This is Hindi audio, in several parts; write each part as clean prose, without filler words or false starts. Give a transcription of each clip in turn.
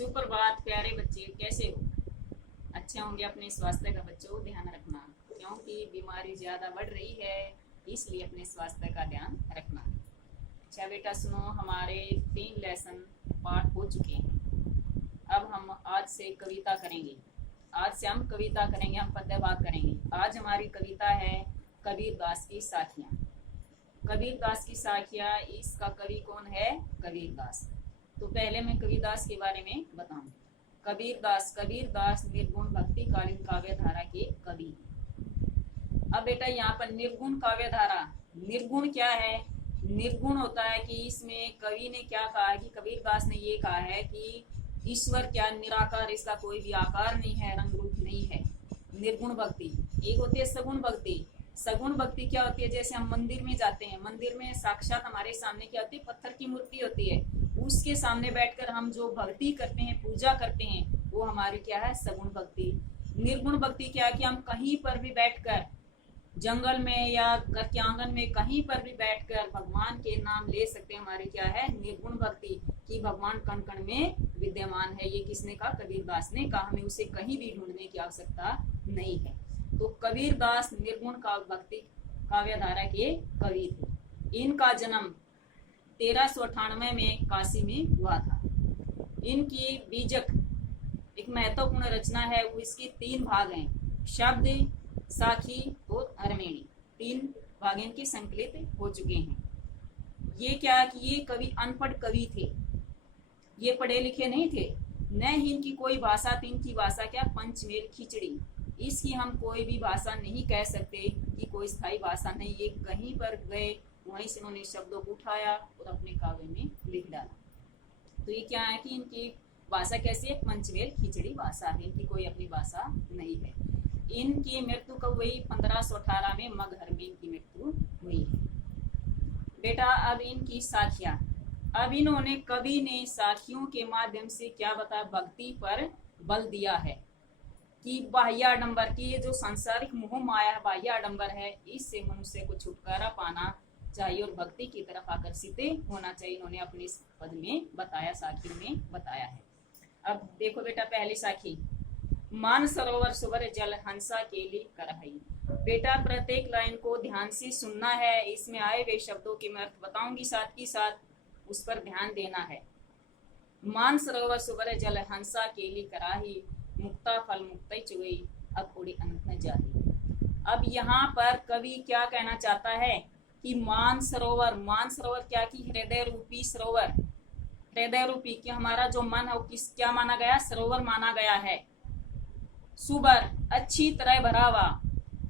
सुप्रभात प्यारे बच्चे, कैसे हो? अच्छे होंगे। अपने स्वास्थ्य का बच्चों ध्यान रखना, क्योंकि बीमारी ज़्यादा बढ़ रही है, इसलिए अपने स्वास्थ्य का ध्यान रखना। अच्छा बेटा सुनो, हमारे 3 लेसन पाठ हो चुके हैं। अब हम आज से कविता करेंगे। आज से हम कविता करेंगे, हम पद्य भाग करेंगे। आज हमारी कविता है कबीर दास की साखियाँ। कबीर दास की साखियाँ, इसका कवि कौन है? कबीर दास। तो पहले मैं कबीर दास के बारे में बताऊं। कबीर दास निर्गुण भक्ति कालीन काव्य धारा के कवि। अब बेटा यहाँ पर निर्गुण काव्य धारा, निर्गुण क्या है? निर्गुण होता है कि इसमें कवि ने क्या कहा है कि कबीर दास ने ये कहा है कि ईश्वर क्या निराकार, इसका कोई भी आकार नहीं है, रंग रूप नहीं है। निर्गुण भक्ति। एक होती है सगुण भक्ति। सगुण भक्ति क्या होती है? जैसे हम मंदिर में जाते हैं, मंदिर में साक्षात हमारे सामने क्या होती है? पत्थर की मूर्ति होती है। उसके सामने बैठकर हम जो भक्ति करते हैं, पूजा करते हैं, वो हमारी क्या है? सगुण भक्ति। निर्गुण भक्ति क्या है कि हम कहीं पर भी बैठकर, जंगल में या घर के आंगन में कहीं पर भी बैठकर भगवान के नाम ले सकते हैं। हमारी क्या है? निर्गुण भक्ति, कि भगवान कण कण में विद्यमान है। ये किसने कहा? कबीर दास ने कहा। हमें उसे कहीं भी ढूंढने की आवश्यकता नहीं है। तो कबीर दास निर्गुण भक्ति काव्य धारा के कवि थे। इनका जन्म 1398 में काशी में हुआ था। इनकी बीजक एक महत्वपूर्ण रचना है, वो इसके 3 भाग हैं, शब्द, साखी और हरमेणी। 3 भाग इनके संकलित हो चुके हैं। ये क्या कि ये कवि अनपढ़ कवि थे, ये पढ़े लिखे नहीं थे, न ही इनकी कोई भाषा थी। इनकी भाषा क्या? पंचमेल खिचड़ी। इसकी हम कोई भी भाषा नहीं कह सकते कि कोई स्थायी भाषा नहीं। ये कहीं पर गए, वहीं से उन्होंने शब्दों को उठाया और अपने काव्य में लिख डाला। तो ये क्या है कि इनकी भाषा कैसी है? पंचमेल खिचड़ी भाषा है, इनकी कोई अपनी भाषा नहीं है। इनकी मृत्यु कब हुई? 1518 में मगहर में इनकी मृत्यु हुई है। बेटा अब इनकी साखियाँ। अब इन्होंने, कवि ने साखियों के माध्यम से क्या बताया? भक्ति पर बल दिया है कि बाह्य आडंबर की, ये जो सांसारिक मोह माया बाह्य आडंबर है, इससे मनुष्य को छुटकारा पाना चाहिए और भक्ति की तरफ आकर्षित होना चाहिए। इन्होंने अपने इस पद में बताया, साखी में बताया है। अब देखो बेटा पहली साखी, मान सरोवर सुवर जल हंसा केली करहई। बेटा प्रत्येक लाइन को ध्यान से सुनना है, इसमें आए हुए शब्दों के मैं अर्थ बताऊंगी, साथ ही साथ उस पर ध्यान देना है। मान सरोवर सुवर जल हंसा केली कराही, मुक्ता फल मुक्तई चुगई, अब उड़ी अनंत न जाही। अब यहाँ पर कवि क्या कहना चाहता है कि मान सरोवर क्या? कि हृदय रूपी सरोवर, हृदय रूपी कि हमारा जो मन है वो किस क्या माना गया? सरोवर माना गया है। सुबर अच्छी तरह भरा हुआ,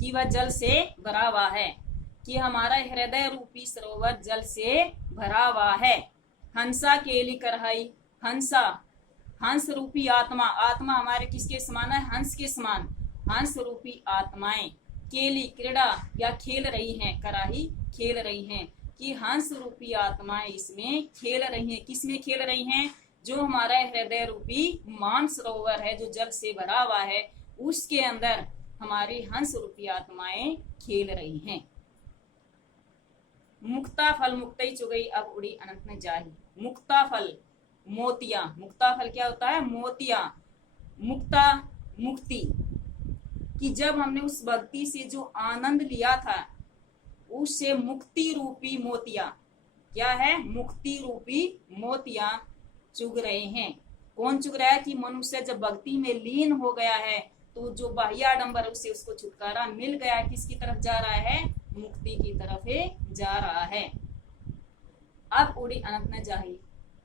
कि वह जल से भरा हुआ है, कि हमारा हृदय रूपी सरोवर जल से भरा हुआ है। हंसा केली करहई, हंसा हंस रूपी आत्मा, आत्मा हमारे किसके समान है? हंस के समान। हंस रूपी आत्माएं केली क्रीड़ा या खेल रही हैं, कराही खेल रही हैं, कि हंस रूपी आत्माएं इसमें खेल रही हैं। किसमें खेल रही हैं? जो हमारा हृदय रूपी मान सरोवर है, जो जल से भरा हुआ है, उसके अंदर हमारी हंस रूपी आत्माएं खेल रही हैं। मुक्ता फल मुक्तई चुगई, अब उड़ी अनंत में जाही। मुक्ता फल मोतिया, मुक्ता फल क्या होता है? मोतिया। मुक्ता मुक्ति, कि जब हमने उस भक्ति से जो आनंद लिया था, उससे मुक्ति रूपी मोतिया क्या है? मुक्ति रूपी मोतिया चुग रहे हैं। कौन चुग रहा है? कि मनुष्य जब भक्ति में लीन हो गया है, तो जो बाह्य आडंबर उससे उसको छुटकारा मिल गया। किसकी तरफ जा रहा है? मुक्ति की तरफ जा रहा है। अब उड़ी अनंत न जाही,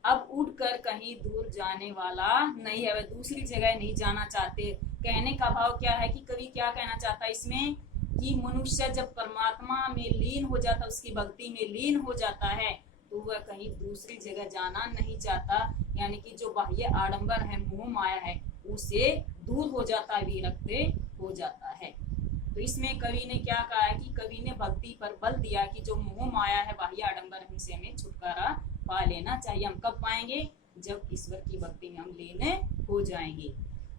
अब उड़कर कहीं दूर जाने वाला नहीं है, वह दूसरी जगह नहीं जाना चाहते। कहने का भाव क्या है कि कवि क्या कहना चाहता है इसमें? कि मनुष्य जब परमात्मा में लीन हो जाता, उसकी भक्ति में लीन हो जाता है, तो वह कहीं दूसरी जगह जाना नहीं चाहता। यानी कि जो बाह्य आडंबर है, मोह माया है, उसे दूर हो जाता है, विरक्त हो जाता है। तो इसमें कवि ने क्या कहा है कि कवि ने भक्ति पर बल दिया कि जो मोह माया है, बाह्य आडंबर, इनसे हमें छुटकारा पा लेना चाहिए। हम कब पाएंगे? जब ईश्वर की भक्ति में हम लीन हो जाएंगे।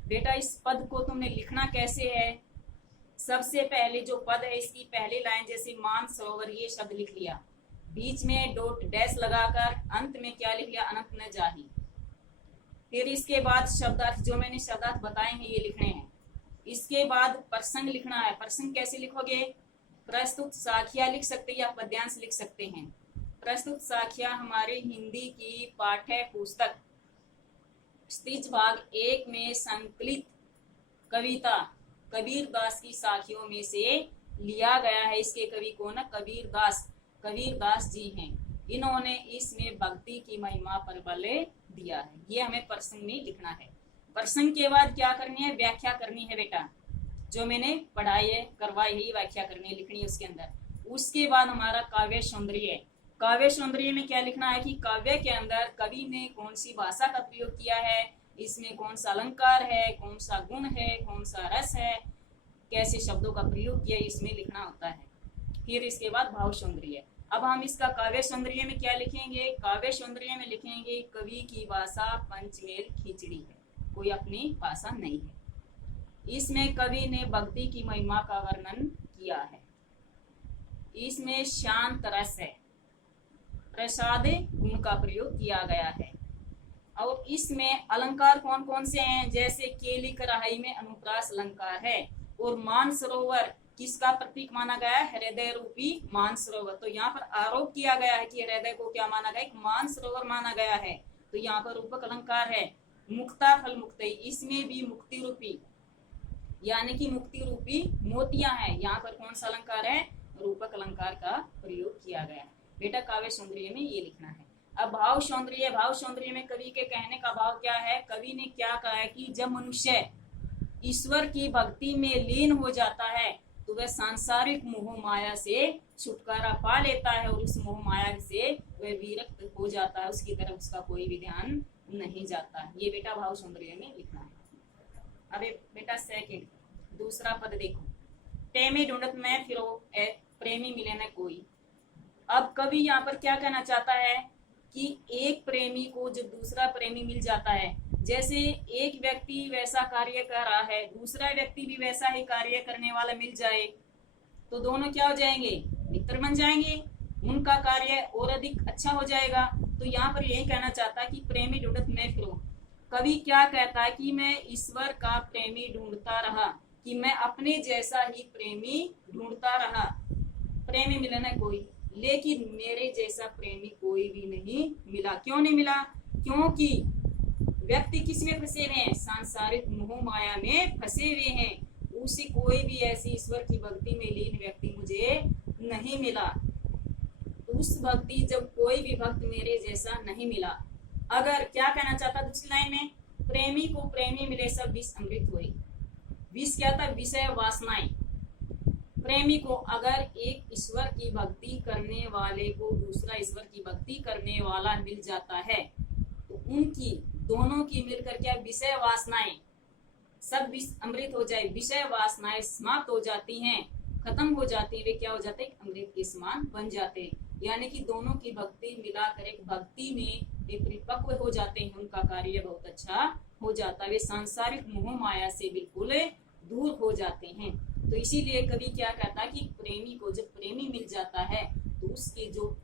बेटा इस पद को तुमने लिखना कैसे है? सबसे पहले जो पद है, इसकी पहली लाइन जैसे मान सरोवर, ये शब्द लिख लिया, बीच में डॉट डैश लगाकर अंत में क्या लिख लिया? अनंत न जाही। फिर इसके बाद शब्दार्थ, जो मैंने शब्दार्थ बताए हैं ये लिखने हैं। इसके बाद प्रसंग लिखना है। प्रसंग कैसे लिखोगे? प्रस्तुत साखियां लिख सकते हैं या पद्यांश लिख सकते हैं। प्रस्तुत साखियां हमारे हिंदी की पाठ्य पुस्तक स्त्रीज भाग 1 में संकलित कविता कबीर दास की साखियों में से लिया गया है। इसके कवि कौन है? कबीर दास जी हैं। इन्होंने इसमें भक्ति की महिमा पर बल दिया है। ये हमें प्रसंग में लिखना है। प्रसंग के बाद क्या करनी है? व्याख्या करनी है बेटा। जो मैंने पढ़ाई है, करवाई है, व्याख्या करनी है, लिखनी है उसके अंदर। उसके बाद हमारा काव्य सौंदर्य। काव्य सौंदर्य में क्या लिखना है कि काव्य के अंदर कवि ने कौन सी भाषा का प्रयोग किया है, इसमें कौन सा अलंकार है, कौन सा गुण है, कौन सा रस है, कैसे शब्दों का प्रयोग किया, इसमें लिखना होता है। फिर इसके बाद भाव सौंदर्य। अब हम इसका काव्य सौंदर्य में क्या लिखेंगे? काव्य सौंदर्य में लिखेंगे कवि की भाषा पंचमेल खिचड़ी है, कोई अपनी भाषा नहीं है। इसमें कवि ने भक्ति की महिमा का वर्णन किया है। इसमें शांत रस है, प्रसाद गुण का प्रयोग किया गया है। और इसमें अलंकार कौन कौन से हैं? जैसे केली कराही में अनुप्रास अलंकार है। और मानसरोवर किसका प्रतीक माना गया है? हृदय रूपी मानसरोवर। तो यहाँ पर आरोप किया गया है कि हृदय को क्या माना गया? एक मानसरोवर माना गया है। तो यहाँ पर रूपक अलंकार है। मुक्ता फल मुक्ति, इसमें भी मुक्ति रूपी यानी कि मुक्ति रूपी मोतियां हैं। यहाँ पर कौन सा अलंकार है? रूपक अलंकार का प्रयोग किया गया है। बेटा काव्य सौंदर्य में ये लिखना है। अब भाव सौंदर्य। भाव सौंदर्य में कवि के कहने का भाव क्या है? कवि ने क्या कहा है कि जब मनुष्य ईश्वर की भक्ति में लीन हो जाता है तो वह सांसारिक मोह माया से छुटकारा पा लेता है और उस मोह माया से वह विरक्त हो जाता है, उसकी तरफ उसका कोई भी ध्यान नहीं जाता। ये बेटा भाव सौंदर्य में लिखना है। अबे बेटा सेकंड दूसरा पद देखो। प्रेमी ढूंढत में फिरो प्रेमी मिले न कोई। अब कवि यहाँ पर क्या कहना चाहता है कि एक प्रेमी को जब दूसरा प्रेमी मिल जाता है, जैसे एक व्यक्ति वैसा कार्य कर रहा है, दूसरा व्यक्ति भी वैसा ही कार्य करने वाला मिल जाए तो दोनों क्या हो जाएंगे? मित्र बन जाएंगे, उनका कार्य और अधिक अच्छा हो जाएगा। तो यहाँ पर यही कहना चाहता है कि प्रेमी ढूंढत में फिरो। कवि क्या कहता है कि मैं ईश्वर का प्रेमी ढूंढता रहा, कि मैं अपने जैसा ही प्रेमी ढूंढता रहा, प्रेमी मिला ना कोई, लेकिन मेरे जैसा प्रेमी कोई भी नहीं मिला। क्यों नहीं मिला? क्योंकि व्यक्ति किस में फंसे हुए हैं? सांसारिक मोह माया में फंसे हुए हैं। उसी कोई भी ऐसी ईश्वर की भक्ति में लीन व्यक्ति मुझे नहीं मिला। उस भक्ति जब कोई भी भक्त मेरे जैसा नहीं मिला। अगर क्या कहना चाहता दूसरी लाइन में? प्रेमी को प्रेमी मिले सब विष अमृत हुए। विष क्या था? विषय वासनाएं। प्रेमी को अगर एक ईश्वर की भक्ति करने वाले को दूसरा ईश्वर की भक्ति करने वाला मिल जाता है तो उनकी दोनों की मिलकर क्या? विषय वासनाएं सब विष अमृत हो जाए। विषय वासनाएं समाप्त हो जाती हैं, खत्म हो जाती है, वे क्या हो जाते हैं? अमृत के समान बन जाते हैं। यानी कि दोनों की भक्ति मिलाकर एक भक्ति में वे परिपक्व हो जाते हैं, उनका कार्य बहुत अच्छा हो जाता है, वे सांसारिक मोह माया से बिल्कुल दूर हो जाते हैं। तो इसीलिए कवि क्या कहता है कि प्रेमी को जब प्रेमी मिल जाता है तो उसके जो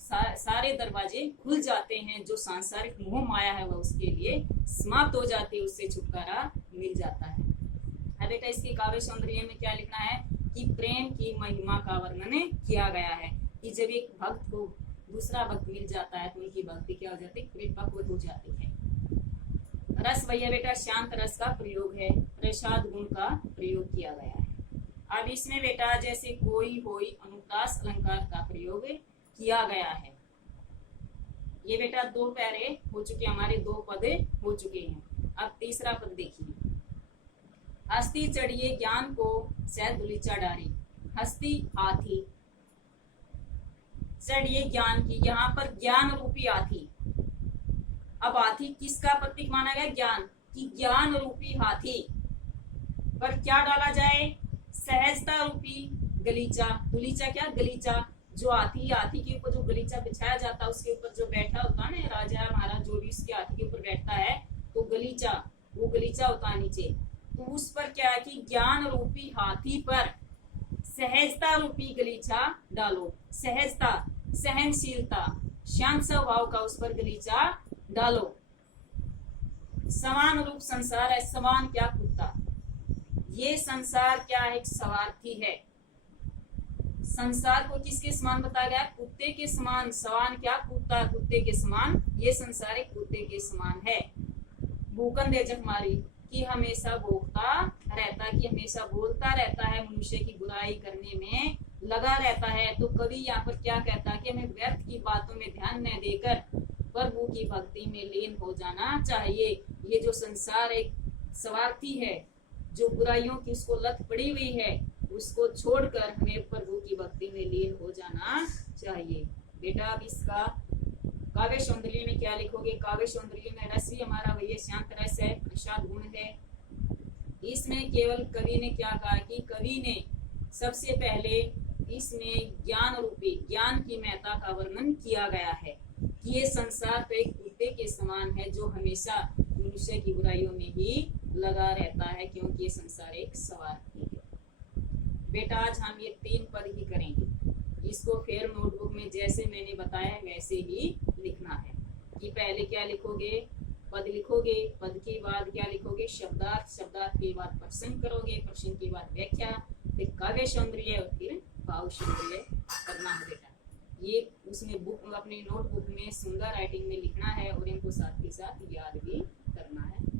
सारे दरवाजे खुल जाते हैं, जो सांसारिक मोह माया है वह उसके लिए समाप्त हो जाती है, उससे छुटकारा मिल जाता है। अब बेटा इसके काव्य सौंदर्य में क्या लिखना है कि प्रेम की महिमा का वर्णन किया गया है कि जब एक भक्त को दूसरा भक्त मिल जाता है तो उनकी भक्ति क्या हो जाती है? परिपक्व हो जाती है। रस भैया बेटा शांत रस का प्रयोग है, प्रसाद गुण का प्रयोग किया गया है। अब इसमें बेटा जैसे कोई होई अनुप्रास अलंकार का प्रयोग किया गया है। ये बेटा दो पैरे हो चुके, हमारे दो पद हो चुके हैं। अब तीसरा पद देखिए। हस्ती चढ़िए ज्ञान को सैल दुलीचा डारी। हस्ती हाथी, चढ़िए ज्ञान की, यहाँ पर ज्ञान रूपी हाथी। अब हाथी किसका प्रतीक माना गया? ज्ञान की। ज्ञान रूपी हाथी पर क्या डाला जाए? सहजता रूपी गलीचा। दुलीचा क्या? गलीचा। जो हाथी के ऊपर जो गलीचा बिछाया जाता है, उसके ऊपर जो बैठा होता है ना, राजा महाराज जो भी उसके हाथी के ऊपर बैठता है तो गलीचा, वो गलीचा होता है नीचे। तो उस पर क्या है कि ज्ञान रूपी हाथी पर सहजता रूपी गलीचा डालो। सहजता, सहनशीलता, शांत स्वभाव का उस पर गलीचा डालो। समान रूप संसार है। समान क्या? कुत्ता। ये संसार क्या है? एक स्वार्थी है। संसार को किसके समान बताया गया? कुत्ते के समान। समान क्या? कुत्ता। कुत्ते के समान। ये संसार एक कुत्ते के समान है। भूखन दे जखमारी कि हमेशा भोगता रहता, कि हमेशा बोलता रहता है, मनुष्य की बुराई करने में लगा रहता है। तो कवि यहाँ पर क्या कहता है कि हमें व्यर्थ की बातों में ध्यान न देकर प्रभु की भक्ति में लीन हो जाना चाहिए। ये जो संसार एक स्वार्थी है, जो बुराइयों की उसको लत पड़ी हुई है, उसको छोड़कर हमें प्रभु की भक्ति में लीन हो जाना चाहिए। बेटा अब इसका काव्य सौंदर्य में क्या लिखोगे? काव्य सौंदर्य में रस भी हमारा वही शांत रस है, प्रसाद गुण है। इसमें केवल कवि ने क्या कहा कि कवि ने सबसे पहले इसमें ज्ञान रूपी ज्ञान की महत्ता का वर्णन किया गया है कि ये संसार तो एक कुत्ते के समान है जो हमेशा मनुष्य की बुराइयों में ही लगा रहता है, क्योंकि ये संसार एक स्वार्थी है। बेटा आज हम ये 3 पद ही करेंगे। इसको फिर नोटबुक में जैसे मैंने बताया वैसे ही लिखना है कि पहले क्या लिखोगे? पद लिखोगे, पद के बाद क्या लिखोगे? शब्दार्थ, शब्दार्थ के बाद प्रश्न करोगे, प्रश्न के बाद व्याख्या, फिर काव्य सौंदर्य और फिर भाव सौंदर्य करना है बेटा। ये उसमें बुक अपने नोटबुक में सुंदर राइटिंग में लिखना है और इनको साथ के साथ याद भी करना है।